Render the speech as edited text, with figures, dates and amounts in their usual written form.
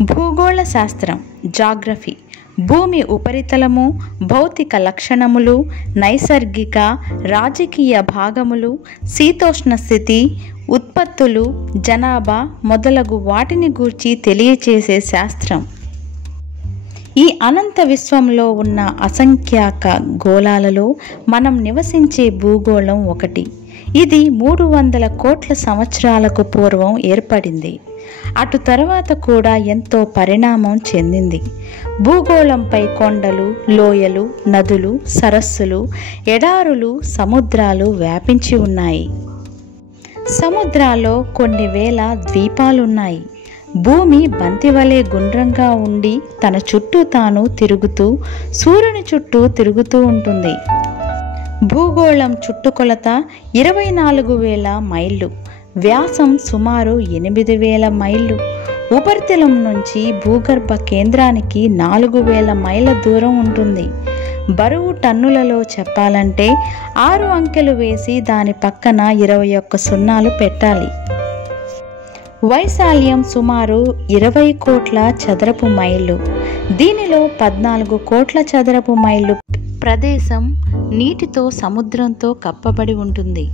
భూగోళ శాస్త్రం జాగ్రఫీ భూమి ఉపరితలము, భౌతిక లక్షణములు, నైసర్గిక రాజకీయ భాగములు, శీతోష్ణ స్థితి, ఉత్పత్తులు, జనాభా మొదలగు వాటిని గూర్చి తెలియచేసే శాస్త్రం. ఈ అనంత విశ్వంలో ఉన్న అసంఖ్యాక గోళాలలో మనం నివసించే భూగోళం ఒకటి. ఇది 300 కోట్ల సంవత్సరాలకు పూర్వం ఏర్పడింది. అటు తర్వాత కూడా ఎంతో పరిణామం చెందింది. భూగోళంపై కొండలు, లోయలు, నదులు, సరస్సులు, ఎడారులు, సముద్రాలు వ్యాపించి ఉన్నాయి. సముద్రాల్లో కొన్ని వేల ద్వీపాలున్నాయి. భూమి బంతివలే గుండ్రంగా ఉండి తన చుట్టూ తాను తిరుగుతూ సూర్యుని చుట్టూ తిరుగుతూ ఉంటుంది. భూగోళం చుట్టుకొలత 24,000 మైళ్ళు, వ్యాసం సుమారు 8,000 మైళ్ళు. ఉపరితలం నుంచి భూగర్భ కేంద్రానికి 4,000 మైళ్ళ దూరం ఉంటుంది. బరువు టన్నులలో చెప్పాలంటే 6 అంకెలు వేసి దాని పక్కన 21 సున్నాలు పెట్టాలి. వైశాల్యం సుమారు 20 కోట్ల చదరపు మైళ్ళు. దీనిలో 14 కోట్ల చదరపు మైళ్ళు ప్రదేశం నీటితో, సముద్రంతో కప్పబడి ఉంటుంది.